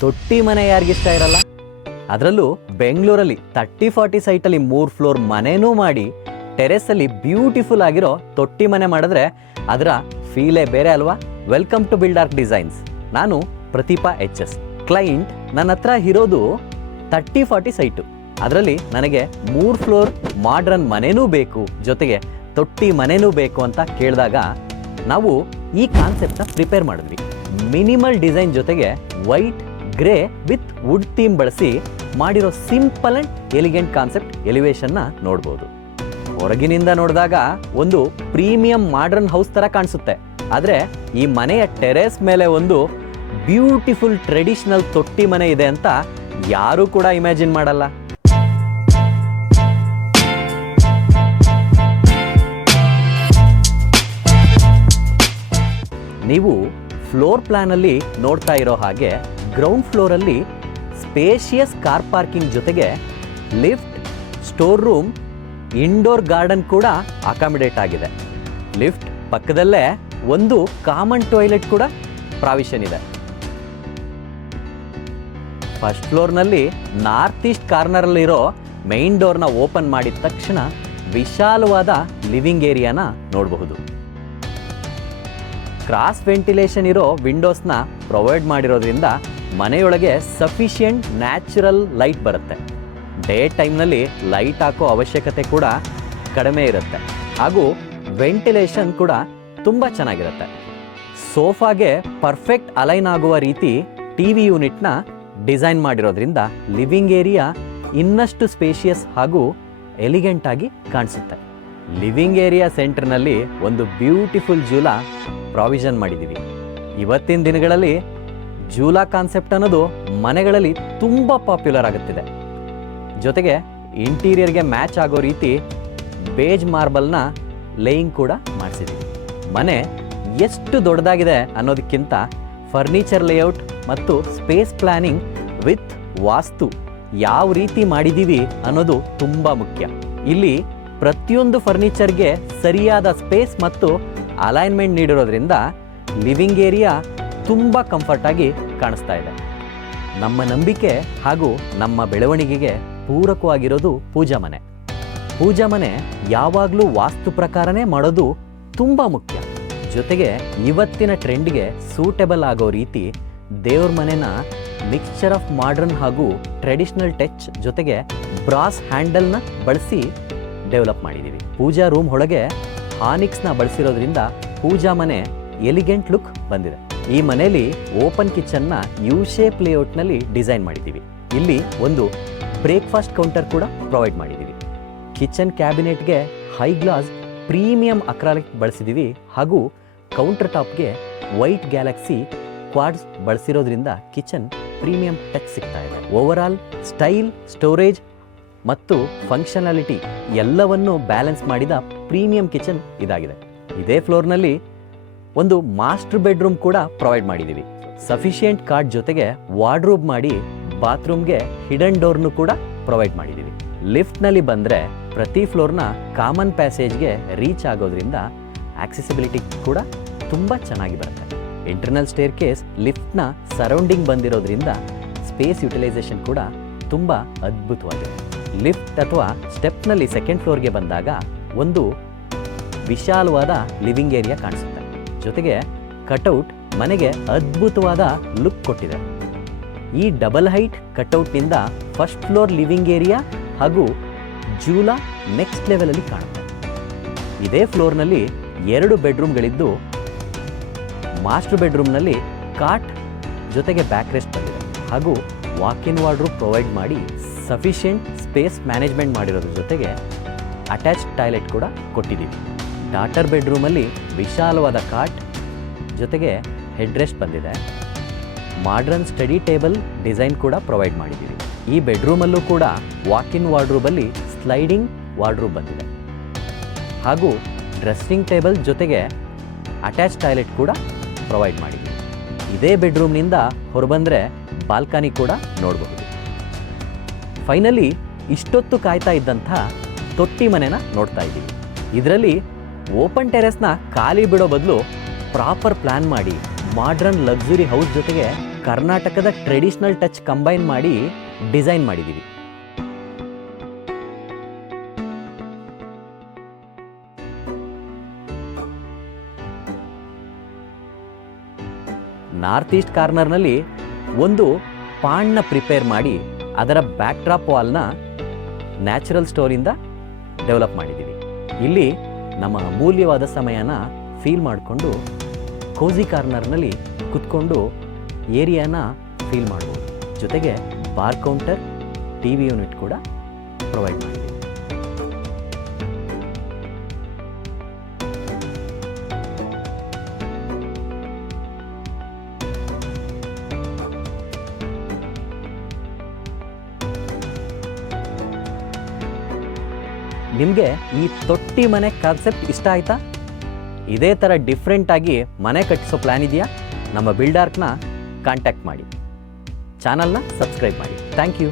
ತೊಟ್ಟಿ ಮನೆ ಯಾರಿಗಿಷ್ಟ ಇರಲ್ಲ? ಅದರಲ್ಲೂ ಬೆಂಗಳೂರಲ್ಲಿ 30-40 ಸೈಟಲ್ಲಿ 3 ಫ್ಲೋರ್ ಮನೆನೂ ಮಾಡಿ ಟೆರೆಸಲ್ಲಿ ಬ್ಯೂಟಿಫುಲ್ ಆಗಿರೋ ತೊಟ್ಟಿ ಮನೆ ಮಾಡಿದ್ರೆ ಅದರ ಫೀಲೇ ಬೇರೆ ಅಲ್ವಾ? Welcome to Buildark designs. ನಾನು ಪ್ರತಿಭಾ HS. ಕ್ಲೈಂಟ್ ನನ್ನ ಹತ್ರ ಇರೋದು 30-40 ಸೈಟು. ಅದರಲ್ಲಿ ನನಗೆ 3 ಫ್ಲೋರ್ ಮಾಡ್ರನ್ ಮನೆನೂ ಬೇಕು, ಜೊತೆಗೆ ತೊಟ್ಟಿ ಮನೆನೂ ಬೇಕು ಅಂತ ಕೇಳಿದಾಗ ನಾವು ಈ ಕಾನ್ಸೆಪ್ಟ್ನ ಪ್ರಿಪೇರ್ ಮಾಡಿದ್ವಿ. ಮಿನಿಮಲ್ ಡಿಸೈನ್ ಜೊತೆಗೆ white grey with wood theme ಬಳಸಿ ಮಾಡಿರೋ ಸಿಂಪಲ್ ಅಂಡ್ ಎಲಿಗೆಂಟ್ ಕಾನ್ಸೆಪ್ಟ್ ಎಲಿವೇಶನ್ನ ನೋಡ್ಬೋದು. ಹೊರಗಿನಿಂದ ನೋಡಿದಾಗ ಒಂದು ಪ್ರೀಮಿಯಂ ಮಾಡ್ರನ್ ಹೌಸ್ ತರ ಕಾಣಿಸುತ್ತೆ. ಆದರೆ ಈ ಮನೆಯ ಟೆರೇಸ್ ಮೇಲೆ ಒಂದು ಬ್ಯೂಟಿಫುಲ್ ಟ್ರೆಡಿಷನಲ್ ತೊಟ್ಟಿ ಮನೆ ಇದೆ ಅಂತ ಯಾರೂ ಕೂಡ ಇಮ್ಯಾಜಿನ್ ಮಾಡಲ್ಲ. ನೀವು ಫ್ಲೋರ್ ಪ್ಲಾನಲ್ಲಿ ನೋಡ್ತಾ ಇರೋ ಹಾಗೆ ಗ್ರೌಂಡ್ ಫ್ಲೋರಲ್ಲಿ ಸ್ಪೇಷಿಯಸ್ ಕಾರ್ ಪಾರ್ಕಿಂಗ್ ಜೊತೆಗೆ lift, store room, indoor garden ಕೂಡ ಅಕಾಮಿಡೇಟ್ ಆಗಿದೆ. ಲಿಫ್ಟ್ ಪಕ್ಕದಲ್ಲೇ ಒಂದು ಕಾಮನ್ ಟಾಯ್ಲೆಟ್ ಕೂಡ ಪ್ರಾವಿಷನ್ ಇದೆ. ಫಸ್ಟ್ ಫ್ಲೋರ್ನಲ್ಲಿ ನಾರ್ತ್ ಈಸ್ಟ್ ಕಾರ್ನರಲ್ಲಿರೋ ಮೈನ್ ಡೋರ್ನ ಓಪನ್ ಮಾಡಿದ ತಕ್ಷಣ ವಿಶಾಲವಾದ ಲಿವಿಂಗ್ ಏರಿಯಾನ ನೋಡಬಹುದು. ಕ್ರಾಸ್ ವೆಂಟಿಲೇಷನ್ ಇರೋ ವಿಂಡೋಸ್ನ ಪ್ರೊವೈಡ್ ಮಾಡಿರೋದ್ರಿಂದ ಮನೆಯೊಳಗೆ ಸಫಿಷಿಯೆಂಟ್ ನ್ಯಾಚುರಲ್ ಲೈಟ್ ಬರುತ್ತೆ. ಡೇ ಟೈಮ್ನಲ್ಲಿ ಲೈಟ್ ಹಾಕೋ ಅವಶ್ಯಕತೆ ಕೂಡ ಕಡಿಮೆ ಇರುತ್ತೆ. ಹಾಗೂ ವೆಂಟಿಲೇಷನ್ ಕೂಡ ತುಂಬ ಚೆನ್ನಾಗಿರುತ್ತೆ. ಸೋಫಾಗೆ ಪರ್ಫೆಕ್ಟ್ ಅಲೈನ್ ಆಗುವ ರೀತಿ TV ಯೂನಿಟ್ನ ಡಿಸೈನ್ ಮಾಡಿರೋದ್ರಿಂದ ಲಿವಿಂಗ್ ಏರಿಯಾ ಇನ್ನಷ್ಟು ಸ್ಪೇಷಿಯಸ್ ಹಾಗೂ ಎಲಿಗೆಂಟ್ ಆಗಿ ಕಾಣಿಸುತ್ತೆ. ಲಿವಿಂಗ್ ಏರಿಯಾ ಸೆಂಟರ್ನಲ್ಲಿ ಒಂದು ಬ್ಯೂಟಿಫುಲ್ ಜೂಲಾ ಪ್ರಾವಿಷನ್ ಮಾಡಿದ್ದೀವಿ. ಇವತ್ತಿನ ದಿನಗಳಲ್ಲಿ ಜೂಲಾ ಕಾನ್ಸೆಪ್ಟ್ ಅನ್ನೋದು ಮನೆಗಳಲ್ಲಿ ತುಂಬ ಪಾಪ್ಯುಲರ್ ಆಗುತ್ತಿದೆ. ಜೊತೆಗೆ ಇಂಟೀರಿಯರ್ಗೆ ಮ್ಯಾಚ್ ಆಗೋ ರೀತಿ ಬೇಜ್ ಮಾರ್ಬಲ್ನ ಲೇಯಿಂಗ್ ಕೂಡ ಮಾಡಿಸಿದ್ದೀವಿ. ಮನೆ ಎಷ್ಟು ದೊಡ್ಡದಾಗಿದೆ ಅನ್ನೋದಕ್ಕಿಂತ ಫರ್ನಿಚರ್ ಲೇಔಟ್ ಮತ್ತು ಸ್ಪೇಸ್ ಪ್ಲಾನಿಂಗ್ ವಿತ್ ವಾಸ್ತು ಯಾವ ರೀತಿ ಮಾಡಿದ್ದೀವಿ ಅನ್ನೋದು ತುಂಬ ಮುಖ್ಯ. ಇಲ್ಲಿ ಪ್ರತಿಯೊಂದು ಫರ್ನಿಚರ್ಗೆ ಸರಿಯಾದ ಸ್ಪೇಸ್ ಮತ್ತು ಅಲೈನ್ಮೆಂಟ್ ನೀಡಿರೋದ್ರಿಂದ ಲಿವಿಂಗ್ ಏರಿಯಾ ತುಂಬ ಕಂಫರ್ಟ್ ಆಗಿ ಕಾಣಿಸ್ತಾ ಇದೆ. ನಮ್ಮ ನಂಬಿಕೆ ಹಾಗೂ ನಮ್ಮ ಬೆಳವಣಿಗೆಗೆ ಪೂರಕವಾಗಿರೋದು ಪೂಜಾ ಮನೆ. ಪೂಜಾ ಮನೆ ಯಾವಾಗಲೂ ವಾಸ್ತು ಪ್ರಕಾರನೇ ಮಾಡೋದು ತುಂಬ ಮುಖ್ಯ. ಜೊತೆಗೆ ಇವತ್ತಿನ ಟ್ರೆಂಡ್ಗೆ ಸೂಟೇಬಲ್ ಆಗೋ ರೀತಿ ದೇವ್ರ ಮನೆನ ಮಿಕ್ಸ್ಚರ್ ಆಫ್ ಮಾಡ್ರನ್ ಹಾಗೂ ಟ್ರೆಡಿಷನಲ್ ಟಚ್ ಜೊತೆಗೆ ಬ್ರಾಸ್ ಹ್ಯಾಂಡಲ್ನ ಬಳಸಿ ಡೆವಲಪ್ ಮಾಡಿದ್ದೀವಿ. ಪೂಜಾ ರೂಮ್ ಒಳಗೆ ಹಾನಿಕ್ಸ್ನ ಬಳಸಿರೋದ್ರಿಂದ ಪೂಜಾ ಮನೆ ಎಲಿಗೆಂಟ್ ಲುಕ್ ಬಂದಿದೆ. ಈ ಮನೆಯಲ್ಲಿ ಓಪನ್ ಕಿಚನ್ನ ಯು ಶೇಪ್ ಲೇಔಟ್ನಲ್ಲಿ ಡಿಸೈನ್ ಮಾಡಿದ್ದೀವಿ. ಇಲ್ಲಿ ಒಂದು ಬ್ರೇಕ್ಫಾಸ್ಟ್ ಕೌಂಟರ್ ಕೂಡ ಪ್ರೊವೈಡ್ ಮಾಡಿದ್ದೀವಿ. ಕಿಚನ್ ಕ್ಯಾಬಿನೆಟ್ಗೆ ಹೈ ಗ್ಲಾಸ್ ಪ್ರೀಮಿಯಂ ಅಕ್ರಾಲಿಕ್ ಬಳಸಿದ್ದೀವಿ ಹಾಗೂ ಕೌಂಟರ್ ಟಾಪ್ಗೆ ವೈಟ್ ಗ್ಯಾಲಕ್ಸಿ ಕ್ವಾಡ್ಸ್ ಬಳಸಿರೋದ್ರಿಂದ ಕಿಚನ್ ಪ್ರೀಮಿಯಂ ಟಚ್ ಸಿಗ್ತಾ ಇದೆ. ಓವರಾಲ್ ಸ್ಟೈಲ್, ಸ್ಟೋರೇಜ್ ಮತ್ತು ಫಂಕ್ಷನಾಲಿಟಿ ಎಲ್ಲವನ್ನು ಬ್ಯಾಲೆನ್ಸ್ ಮಾಡಿದ ಪ್ರೀಮಿಯಂ ಕಿಚನ್ ಇದಾಗಿದೆ. ಇದೇ ಫ್ಲೋರ್ನಲ್ಲಿ ಒಂದು ಮಾಸ್ಟರ್ ಬೆಡ್ರೂಮ್ ಕೂಡ ಪ್ರೊವೈಡ್ ಮಾಡಿದ್ದೀವಿ. ಸಫಿಷಿಯೆಂಟ್ ಕಾರ್ಡ್ ಜೊತೆಗೆ ವಾರ್ಡ್ರೋಬ್ ಮಾಡಿ ಬಾತ್ರೂಮ್ಗೆ ಹಿಡನ್ ಡೋರ್ನು ಕೂಡ ಪ್ರೊವೈಡ್ ಮಾಡಿದ್ದೀವಿ. ಲಿಫ್ಟ್ನಲ್ಲಿ ಬಂದರೆ ಪ್ರತಿ ಫ್ಲೋರ್ನ ಕಾಮನ್ ಪ್ಯಾಸೇಜ್ಗೆ ರೀಚ್ ಆಗೋದ್ರಿಂದ ಆಕ್ಸೆಸಿಬಿಲಿಟಿ ಕೂಡ ತುಂಬ ಚೆನ್ನಾಗಿ ಬರುತ್ತೆ. ಇಂಟರ್ನಲ್ ಸ್ಟೇರ್ ಕೇಸ್ ಲಿಫ್ಟ್ನ ಸರೌಂಡಿಂಗ್ ಬಂದಿರೋದ್ರಿಂದ ಸ್ಪೇಸ್ ಯುಟಿಲೈಸೇಷನ್ ಕೂಡ ತುಂಬ ಅದ್ಭುತವಾಗಿದೆ. ಲಿಫ್ಟ್ ಅಥವಾ ಸ್ಟೆಪ್ನಲ್ಲಿ ಸೆಕೆಂಡ್ ಫ್ಲೋರ್ಗೆ ಬಂದಾಗ ಒಂದು ವಿಶಾಲವಾದ ಲಿವಿಂಗ್ ಏರಿಯಾ ಕಾಣಿಸುತ್ತೆ. ಜೊತೆಗೆ ಕಟೌಟ್ ಮನೆಗೆ ಅದ್ಭುತವಾದ ಲುಕ್ ಕೊಟ್ಟಿದೆ. ಈ ಡಬಲ್ ಹೈಟ್ ಕಟೌಟ್ನಿಂದ ಫಸ್ಟ್ ಫ್ಲೋರ್ ಲಿವಿಂಗ್ ಏರಿಯಾ ಹಾಗೂ ಜೂಲಾ ನೆಕ್ಸ್ಟ್ ಲೆವೆಲಲ್ಲಿ ಕಾಣುತ್ತೆ. ಇದೇ ಫ್ಲೋರ್ನಲ್ಲಿ 2 ಬೆಡ್ರೂಮ್ಗಳಿದ್ದು ಮಾಸ್ಟರ್ ಬೆಡ್ರೂಮ್ನಲ್ಲಿ ಕಾಟ್ ಜೊತೆಗೆ ಬ್ಯಾಕ್ ರೆಸ್ಟ್ ಬಂದಿದೆ ಹಾಗೂ ವಾಕ್-ಇನ್ ವಾರ್ಡ್ರೋಬ್ ಪ್ರೊವೈಡ್ ಮಾಡಿ ಸಫಿಷಿಯೆಂಟ್ ಸ್ಪೇಸ್ ಮ್ಯಾನೇಜ್ಮೆಂಟ್ ಮಾಡಿರೋದ್ರ ಜೊತೆಗೆ ಅಟ್ಯಾಚ್ಡ್ ಟಾಯ್ಲೆಟ್ ಕೂಡ ಕೊಟ್ಟಿದ್ದೀವಿ. ಡಾಟರ್ ಬೆಡ್ರೂಮಲ್ಲಿ ವಿಶಾಲವಾದ ಕಾಟ್ ಜೊತೆಗೆ ಹೆಡ್ ರೆಸ್ಟ್ ಬಂದಿದೆ. ಮಾಡ್ರನ್ ಸ್ಟಡಿ ಟೇಬಲ್ ಡಿಸೈನ್ ಕೂಡ ಪ್ರೊವೈಡ್ ಮಾಡಿದ್ದೀವಿ. ಈ ಬೆಡ್ರೂಮಲ್ಲೂ ಕೂಡ ವಾಕ್-ಇನ್ ವಾರ್ಡ್ರೋಬಲ್ಲಿ ಸ್ಲೈಡಿಂಗ್ ವಾರ್ಡ್ರೋಬ್ ಬಂದಿದೆ ಹಾಗೂ ಡ್ರೆಸ್ಸಿಂಗ್ ಟೇಬಲ್ ಜೊತೆಗೆ ಅಟ್ಯಾಚ್ ಟಾಯ್ಲೆಟ್ ಕೂಡ ಪ್ರೊವೈಡ್ ಮಾಡಿದ್ದೀವಿ. ಇದೇ ಬೆಡ್ರೂಮ್ನಿಂದ ಹೊರಬಂದರೆ ಬಾಲ್ಕನಿ ಕೂಡ ನೋಡಬಹುದು. ಫೈನಲಿ ಇಷ್ಟೊತ್ತು ಕಾಯ್ತಾ ಇದ್ದಂಥ ತೊಟ್ಟಿ ಮನೆನ ನೋಡ್ತಾ ಇದ್ದೀವಿ. ಇದರಲ್ಲಿ ಓಪನ್ ಟೆರೆಸ್ನ ಖಾಲಿ ಬಿಡೋ ಬದಲು ಪ್ರಾಪರ್ ಪ್ಲ್ಯಾನ್ ಮಾಡಿ ಮಾಡ್ರನ್ ಲಕ್ಸುರಿ ಹೌಸ್ ಜೊತೆಗೆ ಕರ್ನಾಟಕದ ಟ್ರೆಡಿಷ್ನಲ್ ಟಚ್ ಕಂಬೈನ್ ಮಾಡಿ ಡಿಸೈನ್ ಮಾಡಿದ್ದೀವಿ. ನಾರ್ತ್ ಈಸ್ಟ್ ಕಾರ್ನರ್ನಲ್ಲಿ ಒಂದು ಪಾಂಡ್ನ ಪ್ರಿಪೇರ್ ಮಾಡಿ ಅದರ ಬ್ಯಾಕ್ಡ್ರಾಪ್ ವಾಲ್ನ ನ್ಯಾಚುರಲ್ ಸ್ಟೋರಿಂದ ಡೆವಲಪ್ ಮಾಡಿದ್ದೀವಿ. ಇಲ್ಲಿ ನಮ್ಮ ಅಮೂಲ್ಯವಾದ ಸಮಯನ ಫೀಲ್ ಮಾಡಿಕೊಂಡು ಕೋಝಿ ಕಾರ್ನರ್ನಲ್ಲಿ ಕುತ್ಕೊಂಡು ಏರಿಯಾನ ಫೀಲ್ ಮಾಡ್ಬೋದು. ಜೊತೆಗೆ bar counter, T V unit ಕೂಡ ಪ್ರೊವೈಡ್ ಮಾಡಿದ್ದೀವಿ. ನಿಮಗೆ ಈ ತೊಟ್ಟಿ ಮನೆ ಕಾನ್ಸೆಪ್ಟ್ ಇಷ್ಟ ಆಯ್ತಾ? ಇದೇ ಥರ ಡಿಫ್ರೆಂಟಾಗಿ ಮನೆ ಕಟ್ಟಿಸೋ ಪ್ಲ್ಯಾನ್ ಇದೆಯಾ? ನಮ್ಮ ಬಿಲ್ಡಾರ್ಕ್ನ ಕಾಂಟ್ಯಾಕ್ಟ್ ಮಾಡಿ, ಚಾನಲ್ನ ಸಬ್ಸ್ಕ್ರೈಬ್ ಮಾಡಿ. Thank you.